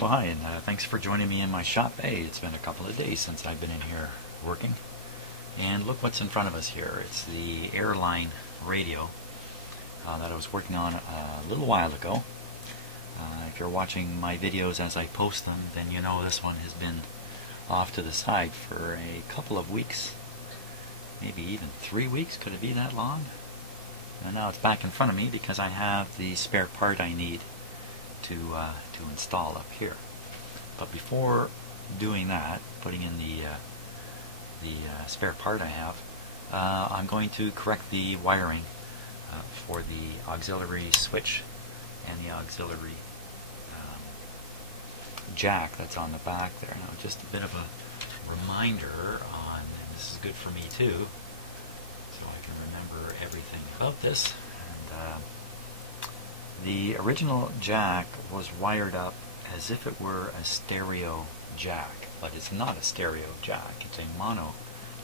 Well, hi, and thanks for joining me in my shop. Hey, it's been a couple of days since I've been in here working. And look what's in front of us here. It's the Airline radio that I was working on a little while ago. If you're watching my videos as I post them, then you know this one has been off to the side for a couple of weeks. Maybe even 3 weeks. Could it be that long? And now it's back in front of me because I have the spare part I need to install up here. But before doing that, putting in the spare part I have, I'm going to correct the wiring for the auxiliary switch and the auxiliary jack that's on the back there. Now, just a bit of a reminder on, and this is good for me too, so I can remember everything about this. And the original jack was wired up as if it were a stereo jack, but it's not a stereo jack. It's a mono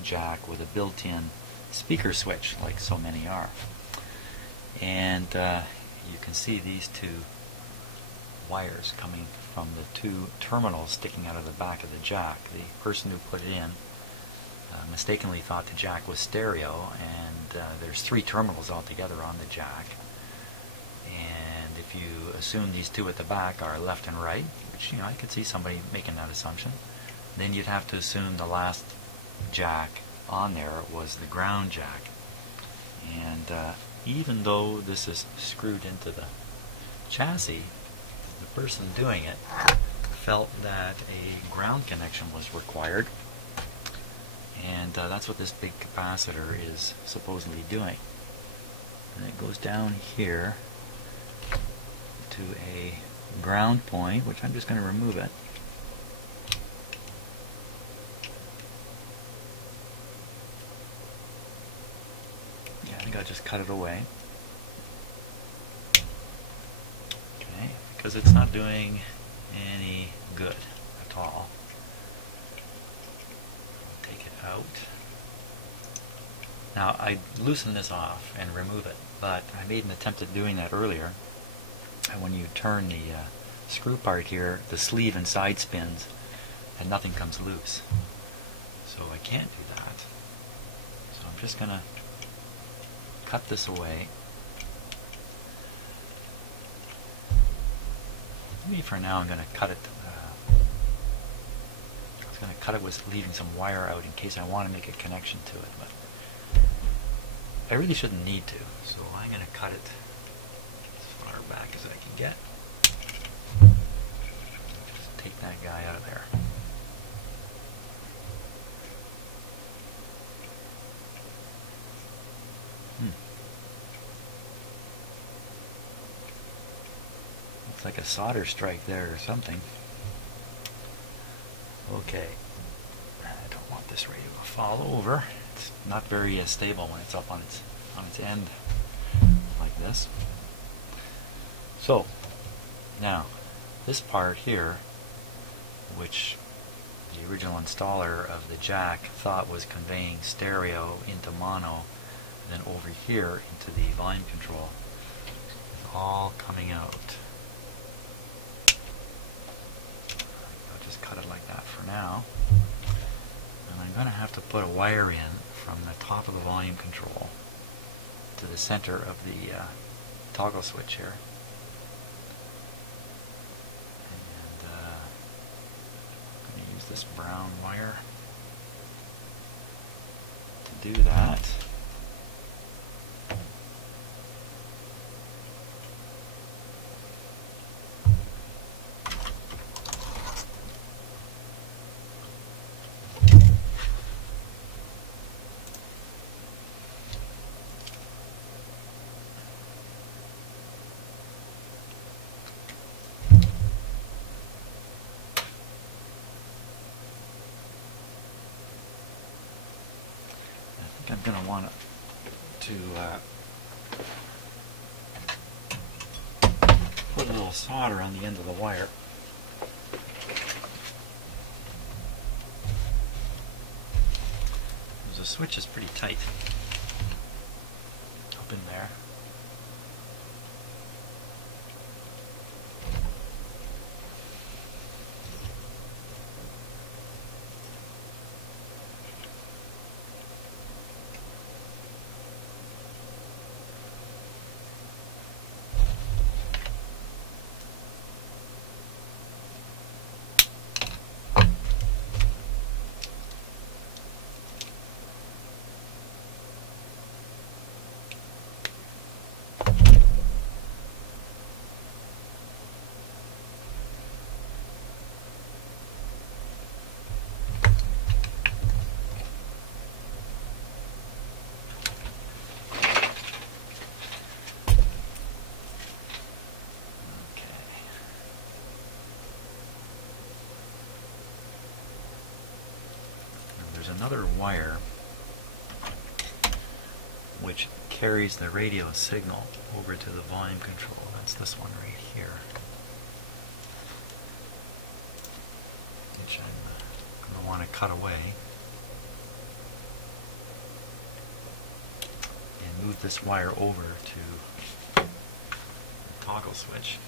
jack with a built-in speaker switch, like so many are. And you can see these two wires coming from the two terminals sticking out of the back of the jack. The person who put it in mistakenly thought the jack was stereo, and there's 3 terminals altogether on the jack. And if you assume these two at the back are left and right, which, you know, I could see somebody making that assumption, then you'd have to assume the last jack on there was the ground jack. And even though this is screwed into the chassis, the person doing it felt that a ground connection was required, and that's what this big capacitor is supposedly doing. And it goes down here to a ground point, which I'm just going to remove it. Yeah, I think I'll just cut it away. Okay, because it's not doing any good at all. I'll take it out. Now, I loosen this off and remove it, but I made an attempt at doing that earlier. And when you turn the screw part here, the sleeve inside spins and nothing comes loose. So I can't do that. So I'm just going to cut this away. Maybe for now I'm going to cut it. I was going to cut it with leaving some wire out in case I want to make a connection to it, but I really shouldn't need to. So I'm going to cut it as far back as I can get. Just take that guy out of there. Looks like a solder strike there or something. Okay. I don't want this radio to fall over. It's not very stable when it's up on its end like this. So now this part here, which the original installer of the jack thought was conveying stereo into mono, and then over here into the volume control, is all coming out. I'll just cut it like that for now. And I'm going to have to put a wire in from the top of the volume control to the center of the toggle switch here. And I'm going to use this brown wire to do that. I'm going to want to put a little solder on the end of the wire. The switch is pretty tight up in there. another wire which carries the radio signal over to the volume control. That's this one right here, which I'm going to want to cut away and move this wire over to the toggle switch.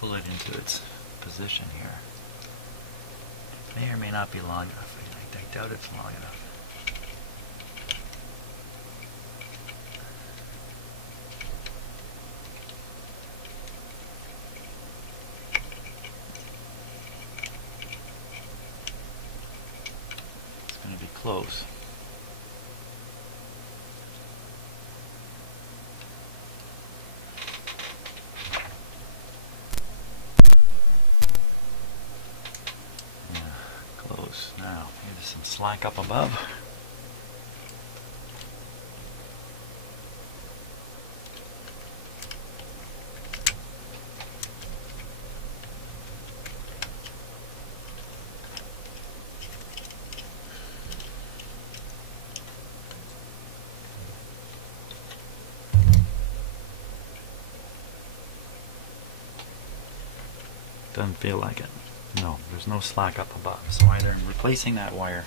Pull it into its position here. May or may not be long enough. I doubt it's long enough. It's going to be close. Now, here's some slack up above. Doesn't feel like it. No, there's no slack up above. So either I'm replacing that wire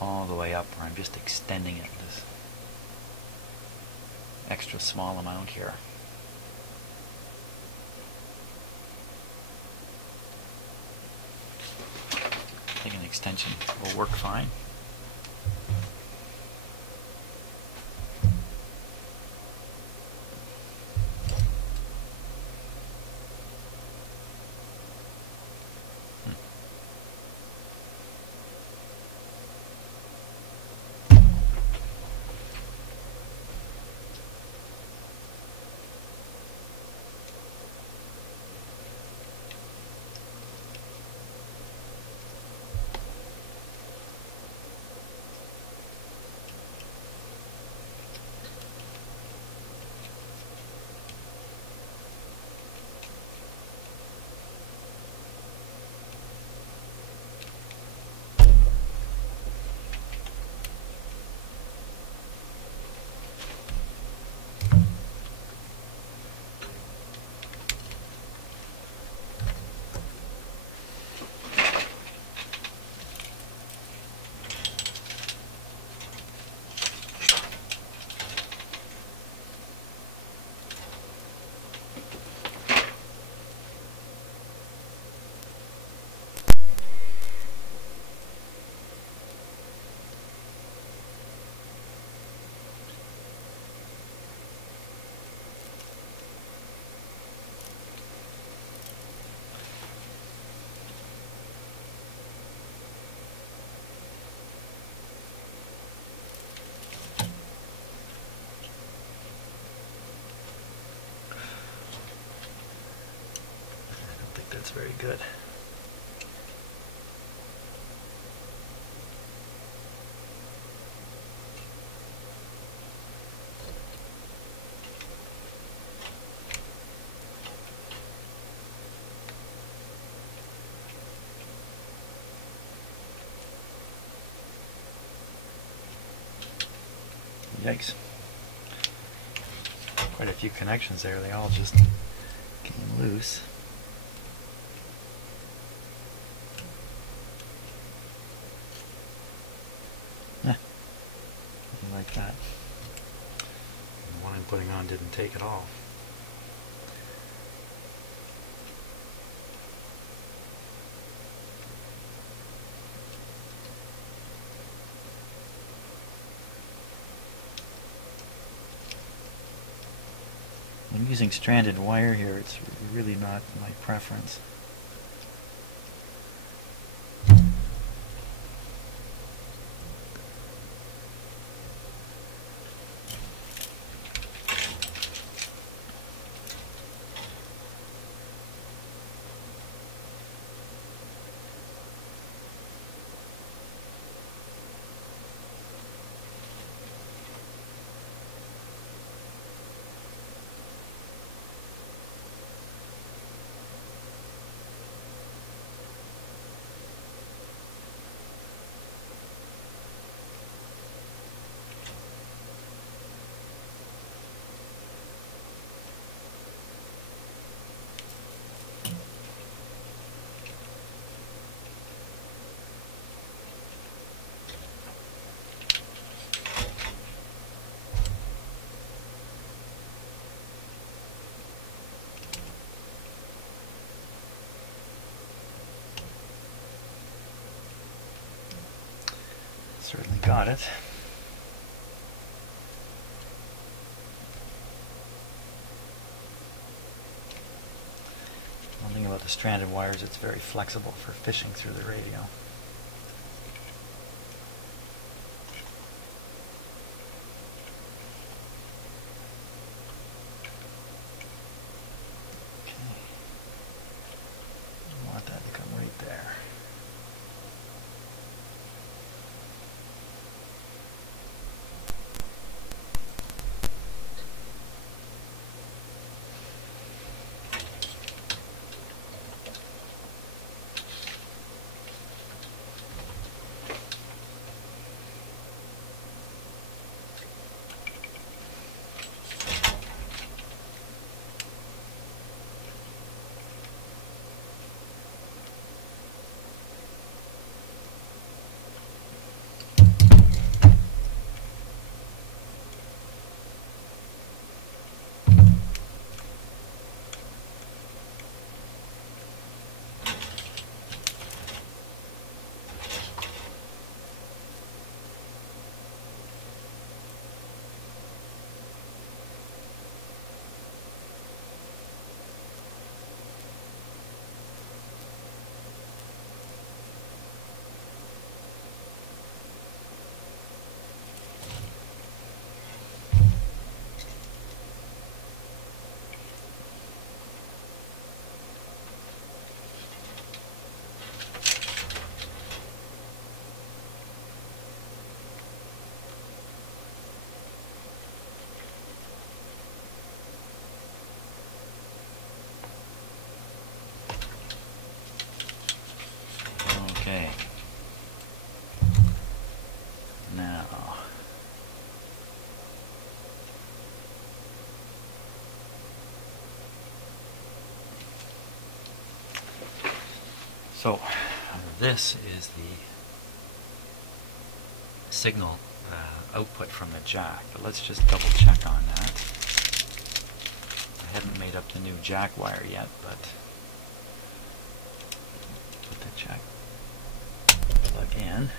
all the way up, or I'm just extending it this extra small amount here. I think an extension will work fine. That's very good. Yikes. Quite a few connections there. They all just came loose. Something like that. The one I'm putting on didn't take at all. I'm using stranded wire here. It's really not my preference. Certainly got it. One thing about the stranded wires, it's very flexible for fishing through the radio. Okay. I want that to come right there. Okay. Now, so this is the signal output from the jack, but let's just double check on that. I haven't made up the new jack wire yet, but put the jack plug in.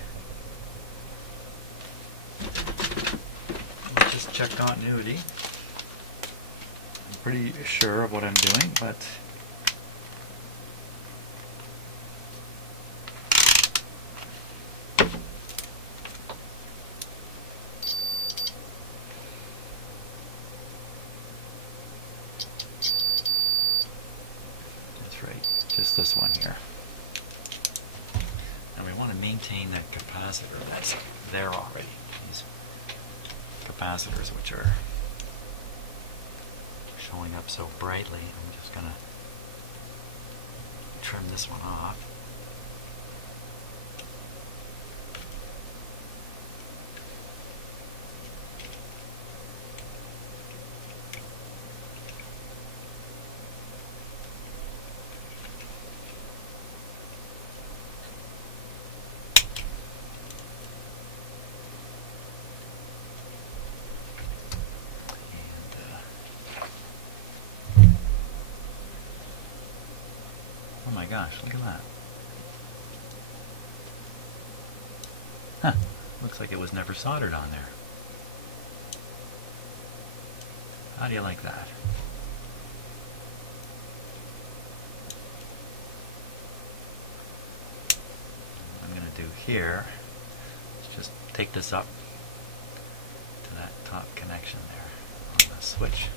Let's just check continuity. I'm pretty sure of what I'm doing, but that's right, just this one here. And we want to maintain that capacitor that's there already. These capacitors which are showing up so brightly. I'm just going to trim this one off. my gosh, look at that. Huh, looks like it was never soldered on there. How do you like that? What I'm going to do here is just take this up to that top connection there on the switch.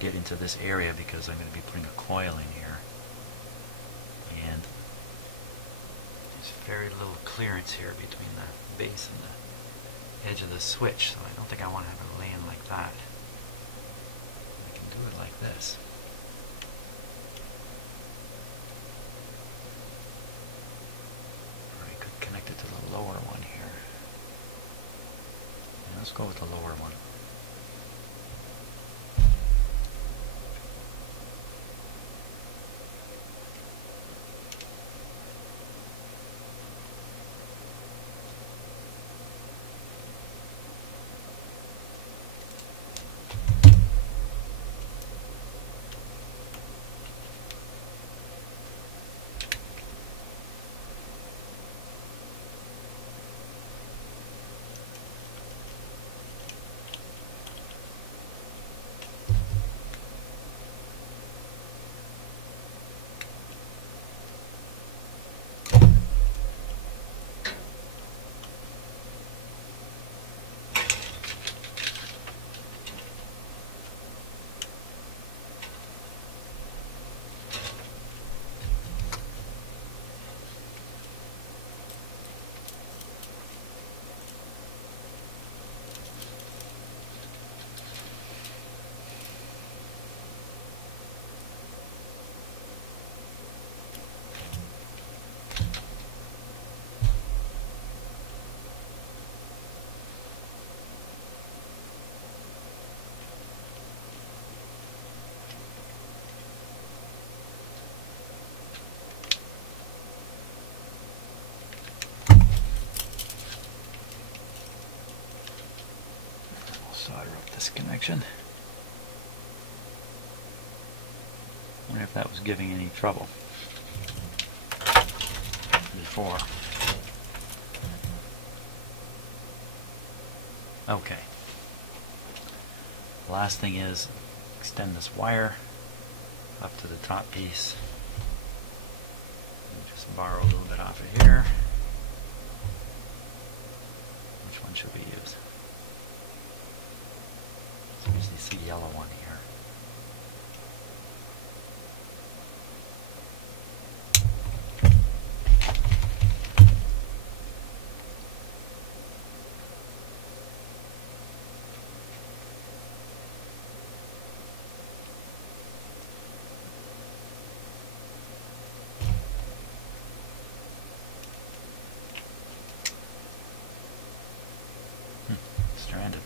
Get into this area because I'm going to be putting a coil in here, and there's very little clearance here between the base and the edge of the switch, so I don't think I want to have it laying like that. I can do it like this. Or I could connect it to the lower one here. And let's go with the lower one. Solder up this connection. I wonder if that was giving any trouble before. Okay. The last thing is extend this wire up to the top piece. And just borrow a little bit off of here. Which one should we use? Use the yellow one here. Stranded.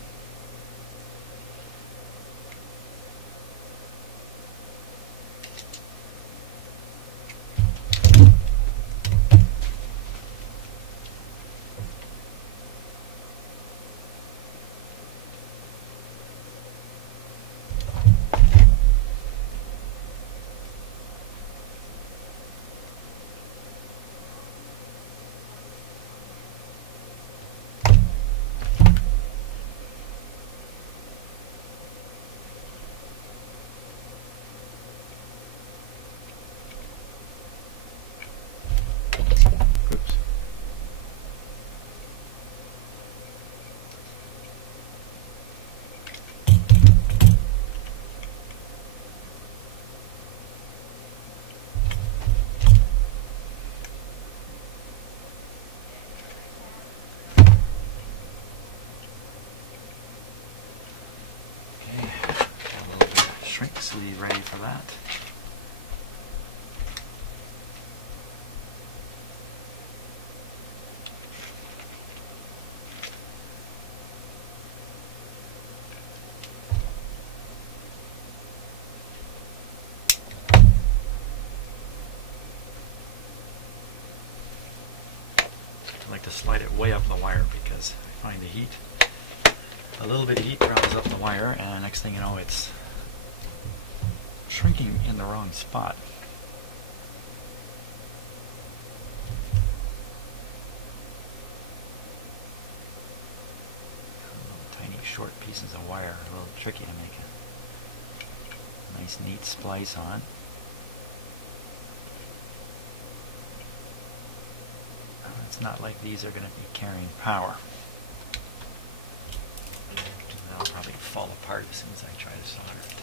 Shrink sleeve ready for that. slide it way up the wire because I find the heat, a little bit of heat travels up the wire, and next thing you know, it's shrinking in the wrong spot. Little tiny short pieces of wire are a little tricky to make a nice neat splice on. It's not like these are going to be carrying power. They'll probably fall apart as soon as I try to solder it.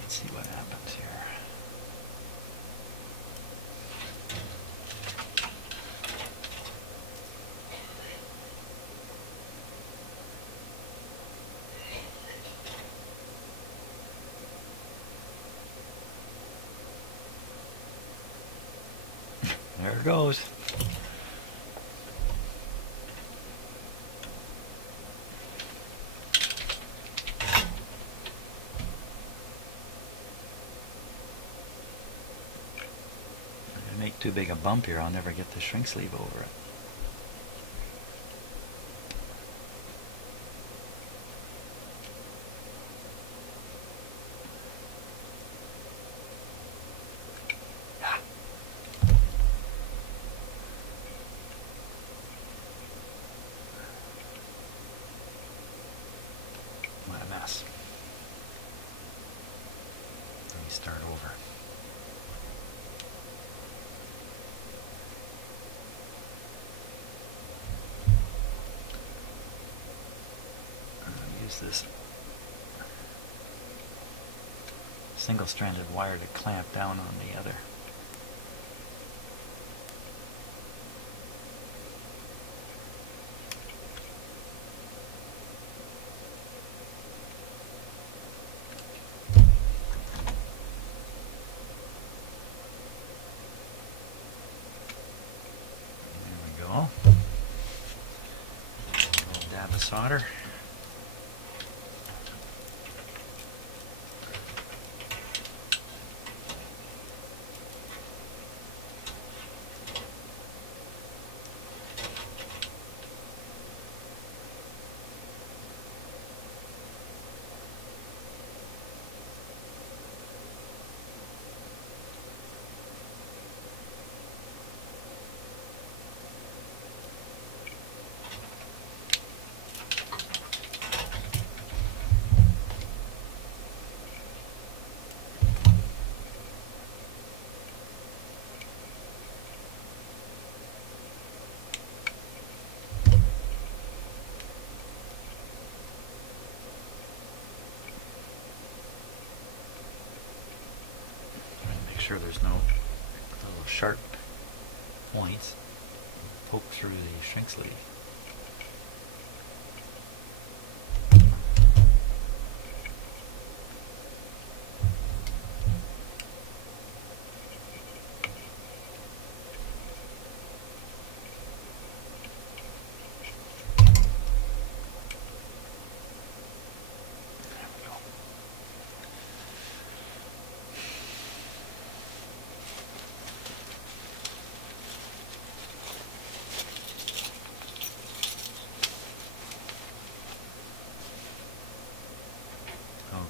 Let's see what happens here. There it goes. If I make too big a bump here, I'll never get the shrink sleeve over it. What a mess. Let me start over. I'll use this single-stranded wire to clamp down on the other. A little dab of solder. Sure there's no little sharp points poke through the shrink sleeve.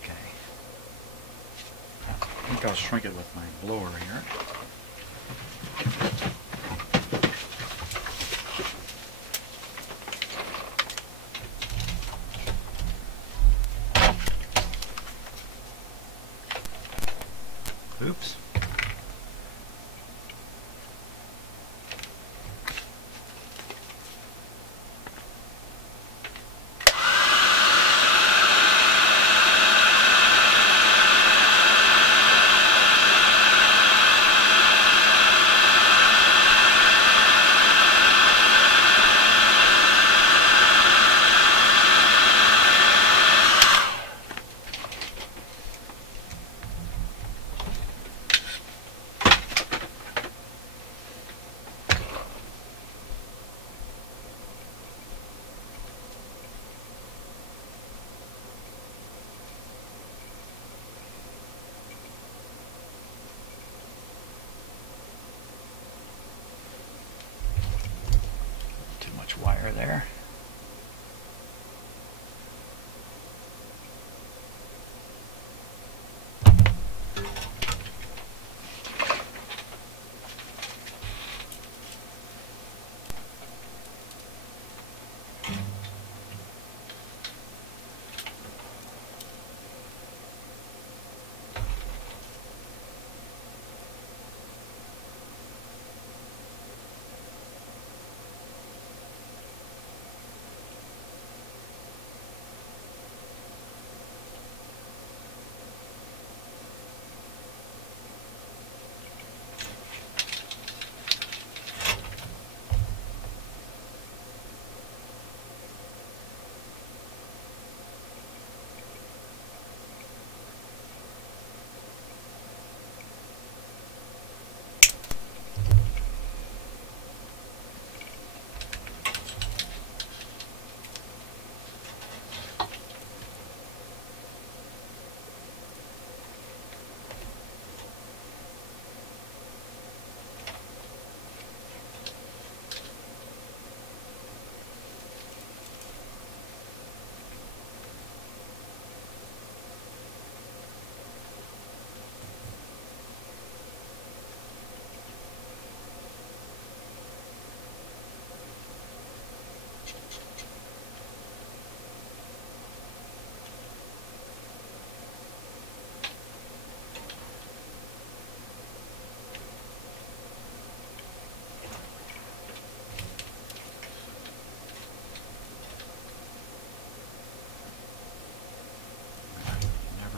Okay. I think I'll shrink it with my blower here. Oops. wire there.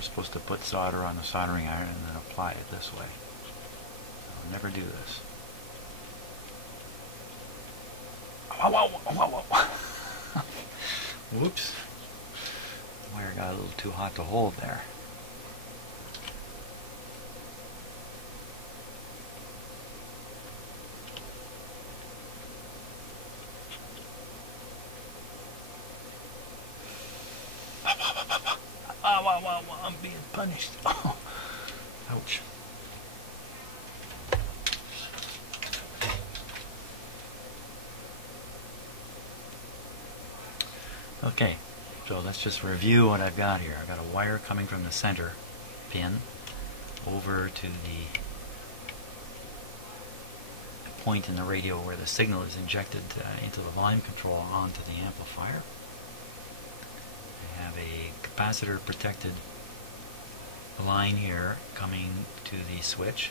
Supposed to put solder on the soldering iron and then apply it this way. I'll never do this. Whoa, whoa, whoa, whoa. Whoops. The wire got a little too hot to hold there. I'm being punished. Oh, ouch. Okay, so let's just review what I've got here. I've got a wire coming from the center pin over to the point in the radio where the signal is injected into the volume control onto the amplifier. I have a capacitor protected line here coming to the switch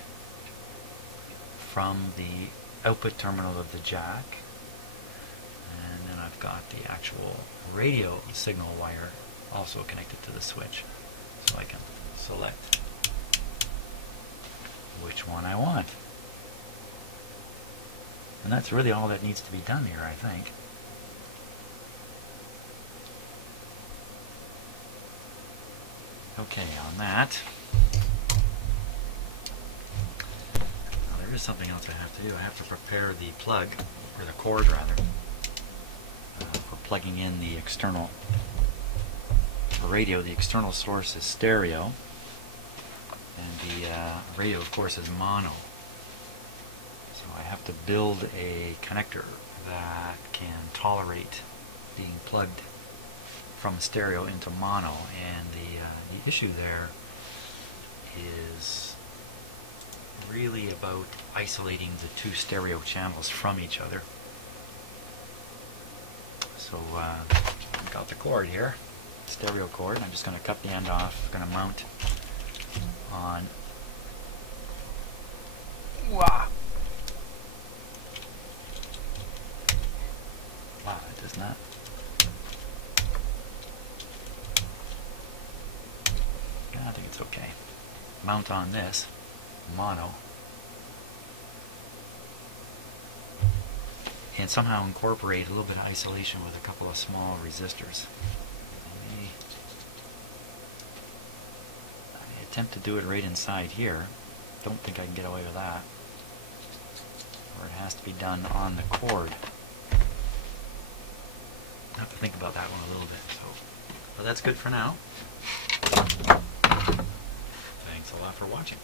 from the output terminal of the jack, and then I've got the actual radio signal wire also connected to the switch, so I can select which one I want. And that's really all that needs to be done here, I think. Okay, on that, now there is something else I have to do. I have to prepare the plug, or the cord rather, for plugging in the external radio. The external source is stereo, and the radio, of course, is mono. So I have to build a connector that can tolerate being plugged from stereo into mono, and the issue there is really about isolating the two stereo channels from each other. So I've got the cord here, stereo cord. I'm just going to cut the end off. I'm going to mount on. Wow, it does not. I think it's okay. Mount on this mono and somehow incorporate a little bit of isolation with a couple of small resistors. I attempt to do it right inside here. Don't think I can get away with that. Or it has to be done on the cord. I have to think about that one a little bit. But that's good for now. Thanks a lot for watching.